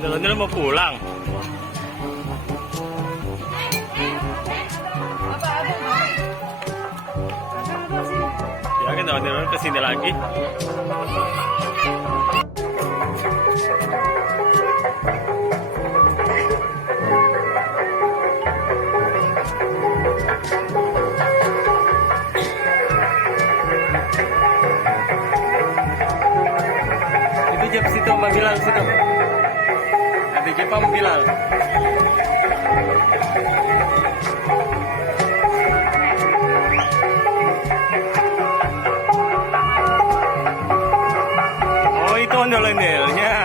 Ondel-ondel mau pulang. Ya kan ondel-ondel kesini lagi. Itu Jep situ Mbak Bilal situ. Ada Jep Mbak Bilal. Oh itu ondel-ondelnya.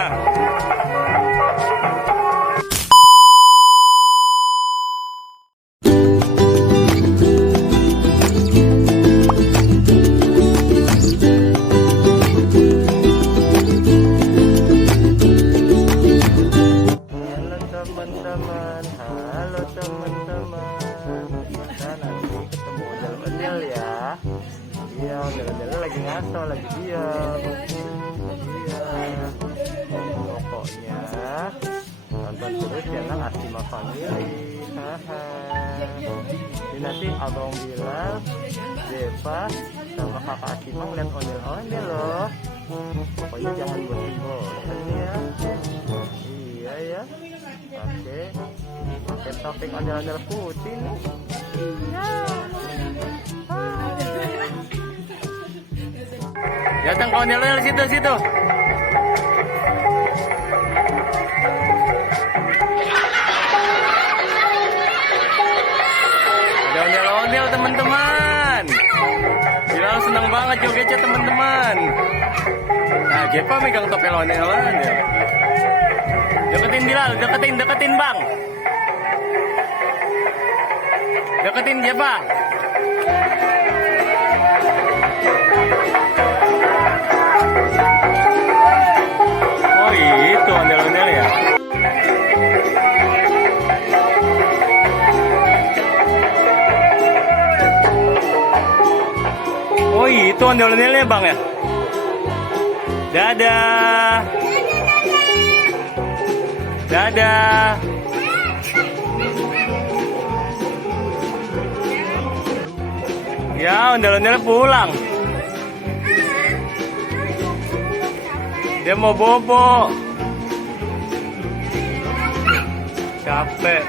Halo teman-teman, kita nanti ketemu ondel-ondel ya. Iya, ondel-ondel lagi ngaso, lagi diam. Iya, pokoknya tonton terus channel Asima Family. Haha. Jadi nanti Abang Bilal, Deva, sama kakak Asima ngeliat ondel-ondel loh. Pokoknya jangan bosan-bosan ya. Iya ya. Oke, pakai topik ondel-ondel putih nih. Iya. Datang ke ondel-ondel situ. Ada ondel-ondel teman-teman. Bilal senang banget jogetnya teman-teman. Nah, Jepa megang topeng ondel-ondel. Deketin Bilal, deketin Bang. Deketin dia Bang. Oh itu ondel-ondel ya. Oh itu ondel-ondelnya Bang ya. Dadah. Dadah. Ya, ondel-ondel pulang. Dia mau bobo. Capek.